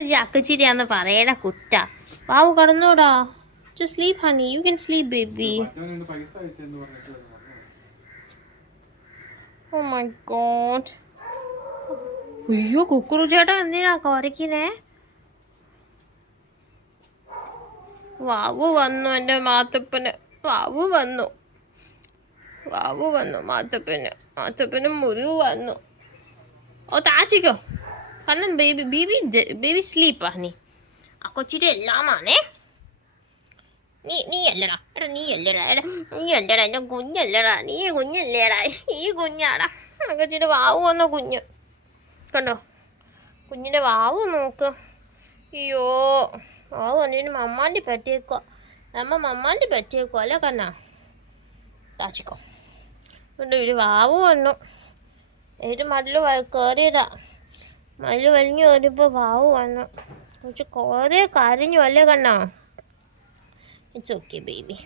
അക്കച്ചിരിയാന്ന് പറയടാ കുട്ട. വാവു കടന്നോടാ. Just sleep, honey. You can sleep, baby. Oh my god. അയ്യോ കുക്കുറു ചേട്ടാ എന്തിനാ കുറയ്ക്കുന്നേ? വാവു വന്നു എൻ്റെ മാത്തപ്പന്. വാവു വന്നു. വാവു വന്നു മാത്തപ്പന് മുറിവ് വന്നു. ഓ താച്ചിക്കോ. കാരണം ബേബി സ്ലീപ്പാ നീ. ആ കൊച്ചിട്ട് എല്ലാമാണേ. നീ അല്ലടാ എടാ നീ അല്ലടാ എൻ്റെ കുഞ്ഞല്ലടാ. നീ കുഞ്ഞല്ലേടാ. ഈ കുഞ്ഞാടാ. കൊച്ചിട്ട് വാവു വന്ന കുഞ്ഞ് കണ്ടോ. കുഞ്ഞിൻ്റെ വാവു നോക്ക്. അയ്യോ വാവു വന്നിട്ട് മമ്മാൻ്റെ പറ്റിയേക്കോ. മമ്മാൻ്റെ പറ്റിയേക്കോ അല്ലേ കണ്ണാ. താച്ചിക്കോ. ഉണ്ട് ഒരു വാവു വന്നു. ഒരു മതില് കയറിയതാ. മതില് വലിഞ്ഞു കയറിയപ്പോൾ വാവു വന്നു. കുറച്ച് കുറേ കരഞ്ഞു അല്ലേ കണ്ണാ. It's okay baby.